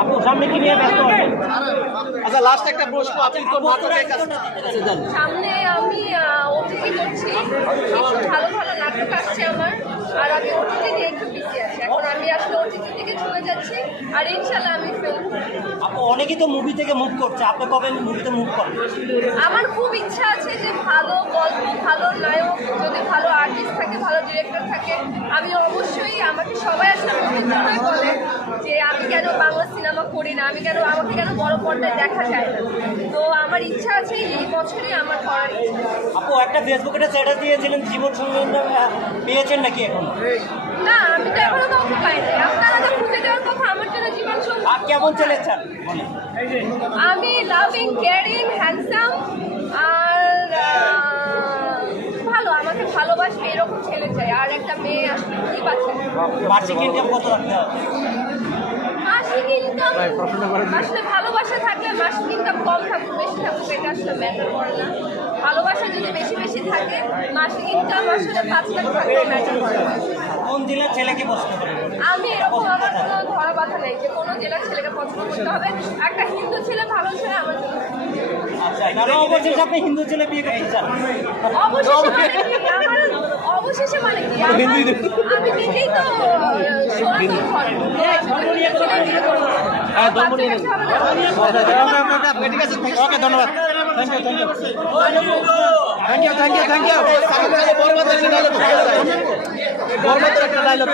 আপু সামনে কি নিয়ে ব্যস্ত আছেন? আচ্ছা, লাস্ট একটা প্রশ্ন, আপনি কোন নাটকের কাছে যান? সামনে আমি ওটিটি করছি, কিছু ভালো ভালো নাটক আসছে আমার, আর আমি ওটিটি নিয়ে একটু বিজি আছি। এখন আমি আসলে ওটিটি থেকে চলে যাচ্ছি, আর ইনশাল্লাহ আমি ফিল্ম করব। আপু অনেকেই তো মুভি থেকে মুভ করছে, আপনি কবে মুভিতে মুভ করেন? আমার খুব ইচ্ছা আছে যে ভালো গল্প, ভালো নায়ক, যদি ভালো আর্টিস্ট থাকে, ভালো ডিরেক্টর থাকে, আমি অবশ্যই, আমাকে সবাই আসলে মুভির জন্যই বলে যে আমি কেন বাংলা সিনেমা করি না, আমাকে কেন বড় পর্দায় দেখা যায় না। তো আমার ইচ্ছা আছে এই বছরই আমার করার ইচ্ছা। আপু একটা ফেসবুকে একটা স্ট্যাটাস দিয়েছিলেন জীবন সঙ্গী পেয়েছেন নাকি এখন? না, আমি তো এখনো কাউকে পাইনি। আপনারা তো খুঁজে দেওয়ার কথা, আমার জন্য জীবন সঙ্গী। আর কেমন ছেলে চান? আমি লাভিং, কেয়ারিং, হ্যান্ডসাম, আর ভালো, আমাকে ভালোবাসবে এরকম ছেলে চাই। আর একটা মেয়ে আসলে কি পাচ্ছে বার্ষিক ইনকাম কত রাখতে হবে? মাসিক ইনকাম আসলে ভালোবাসা থাকলে মাসিক ইনকাম কম থাকুক বেশি থাকুক এটা আসলে ম্যাটার করে না। ভালোবাসা যদি বেশি বেশি থাকে, মাসিক ইনকাম আসলে 5 লাখ থাকলেও ম্যাটার করে না। কোন জেলার ছেলেকে পছন্দ করেন? আমি এরকম, আমার কোনো ধরা বাধা নেই যে কোনো জেলার ছেলেকে পছন্দ করতে হবে। একটা হিন্দু ছেলে ভালো ছেলে আমার জন্য। আচ্ছা, তাহলে অবশেষে আপনি হিন্দু ছেলে বিয়ে করতে চান? অবশেষে মানে কি? আমার অবশেষে মানে কি? আমি নিজেই তো সনাতন ধর্ম। ঠিক আছে, ওকে, ধন্যবাদ। Thank you. বরবাদের একটা ডায়লগ।